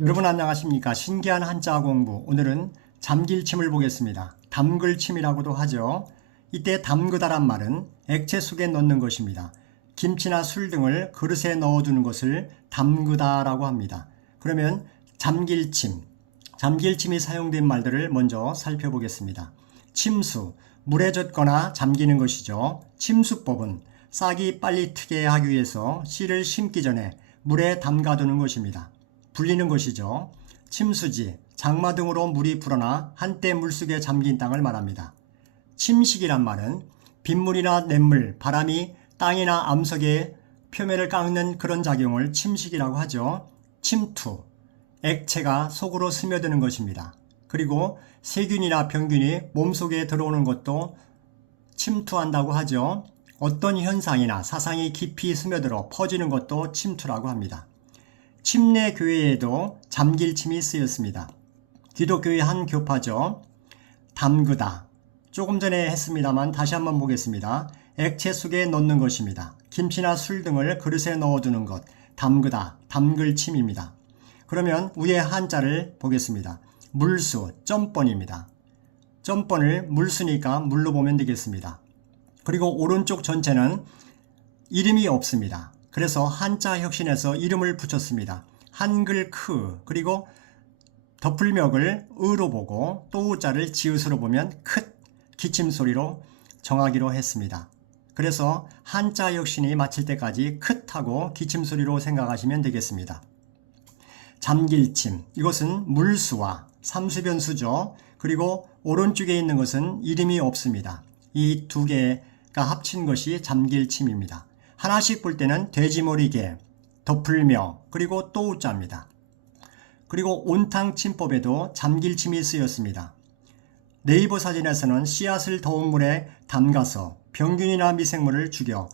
여러분 안녕하십니까? 신기한 한자 공부. 오늘은 잠길침을 보겠습니다. 담글침이라고도 하죠. 이때 담그다란 말은 액체 속에 넣는 것입니다. 김치나 술 등을 그릇에 넣어두는 것을 담그다라고 합니다. 그러면 잠길침, 잠길침이 사용된 말들을 먼저 살펴보겠습니다. 침수, 물에 젖거나 잠기는 것이죠. 침수법은 싹이 빨리 트게 하기 위해서 씨를 심기 전에 물에 담가두는 것입니다. 불리는 것이죠. 침수지, 장마 등으로 물이 불어나 한때 물속에 잠긴 땅을 말합니다. 침식이란 말은 빗물이나 냇물, 바람이 땅이나 암석의 표면을 깎는 그런 작용을 침식이라고 하죠. 침투, 액체가 속으로 스며드는 것입니다. 그리고 세균이나 병균이 몸속에 들어오는 것도 침투한다고 하죠. 어떤 현상이나 사상이 깊이 스며들어 퍼지는 것도 침투라고 합니다. 침례 교회에도 잠길침이 쓰였습니다. 기독교의 한 교파죠. 담그다. 조금 전에 했습니다만 다시 한번 보겠습니다. 액체 속에 넣는 것입니다. 김치나 술 등을 그릇에 넣어두는 것. 담그다. 담글침입니다. 그러면 위에 한자를 보겠습니다. 물수, 점번입니다. 점번을 물수니까 물로 보면 되겠습니다. 그리고 오른쪽 전체는 이름이 없습니다. 그래서 한자 혁신에서 이름을 붙였습니다. 한글 크, 그리고 덧불명을 으로 보고 또 우자를 지읒으로 보면 크, 기침소리로 정하기로 했습니다. 그래서 한자 혁신이 마칠 때까지 크하고 기침소리로 생각하시면 되겠습니다. 잠길침, 이것은 물수와 삼수변수죠. 그리고 오른쪽에 있는 것은 이름이 없습니다. 이 두 개가 합친 것이 잠길침입니다. 하나씩 볼 때는 돼지머리개, 덧불명, 그리고 또 우자입니다. 그리고 온탕침법에도 잠길침이 쓰였습니다. 네이버 사진에서는 씨앗을 더운 물에 담가서 병균이나 미생물을 죽여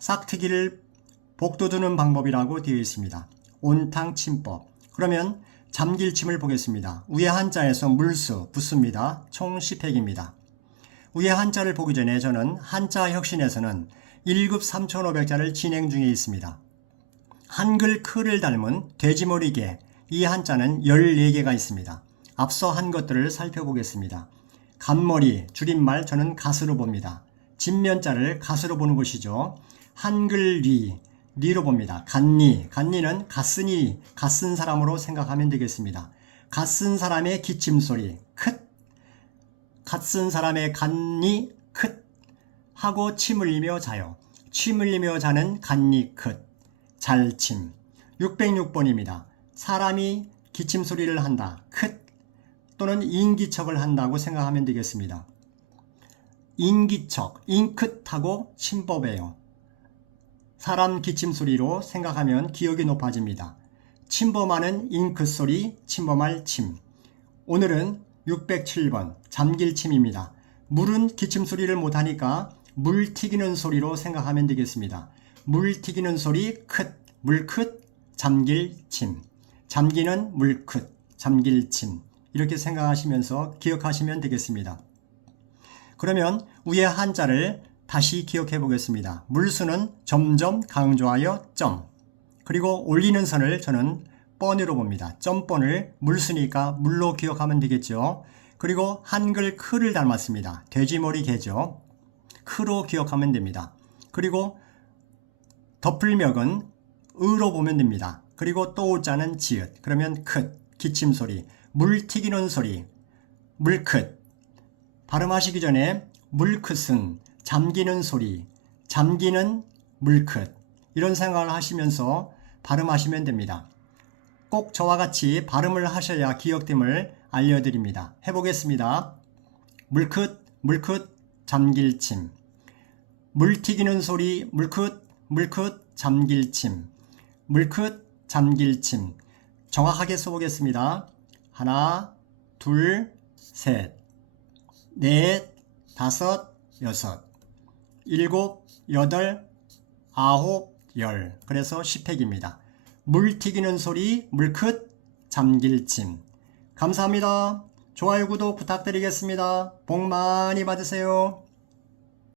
싹트기를 복돋우는 방법이라고 되어 있습니다. 온탕침법. 그러면 잠길침을 보겠습니다. 위에 한자에서 물수, 붙습니다. 총 10획입니다. 위에 한자를 보기 전에 저는 한자 혁신에서는 1급 3,500자를 진행 중에 있습니다. 한글 크를 닮은 돼지머리개, 이 한자는 14개가 있습니다. 앞서 한 것들을 살펴보겠습니다. 간머리, 줄임말 저는 갓으로 봅니다. 진면자를 갓으로 보는 것이죠. 한글 리, 리로 봅니다. 갓니, 갓니는 갓쓴이, 갓쓴 사람으로 생각하면 되겠습니다. 갓쓴 사람의 기침소리, 크, 갓쓴 사람의 갓니, 크 하고 침 흘리며 자요. 침 흘리며 자는 갓니 크, 잘침. 606번입니다. 사람이 기침소리를 한다, 크 또는 인기척을 한다고 생각하면 되겠습니다. 인기척, 인크하고 침법이에요. 사람 기침소리로 생각하면 기억이 높아집니다. 침범하는 잉크소리, 침범할 침. 오늘은 607번 잠길침입니다. 물은 기침소리를 못하니까 물 튀기는 소리로 생각하면 되겠습니다. 물 튀기는 소리 크, 물크, 잠길침. 잠기는 물크, 잠길침. 이렇게 생각하시면서 기억하시면 되겠습니다. 그러면 위에 한자를 다시 기억해 보겠습니다. 물수는 점점 강조하여 점. 그리고 올리는 선을 저는 뻔으로 봅니다. 점뻔을 물수니까 물로 기억하면 되겠죠. 그리고 한글 크를 닮았습니다. 돼지머리 개죠. 크로 기억하면 됩니다. 그리고 덧불명은 으로 보면 됩니다. 그리고 또 우자는 지읒. 그러면 크, 기침소리. 물 튀기는 소리, 물크. 발음하시기 전에 물크슨, 잠기는 소리, 잠기는 물크. 이런 생각을 하시면서 발음하시면 됩니다. 꼭 저와 같이 발음을 하셔야 기억됨을 알려드립니다. 해보겠습니다. 물크, 물크, 잠길침. 물 튀기는 소리, 물크, 물크, 잠길침. 물크, 잠길침. 정확하게 써보겠습니다. 하나, 둘, 셋, 넷, 다섯, 여섯, 일곱, 여덟, 아홉, 열. 그래서 10획입니다. 물 튀기는 소리, 물크, 잠길침. 감사합니다. 좋아요, 구독 부탁드리겠습니다. 복 많이 받으세요.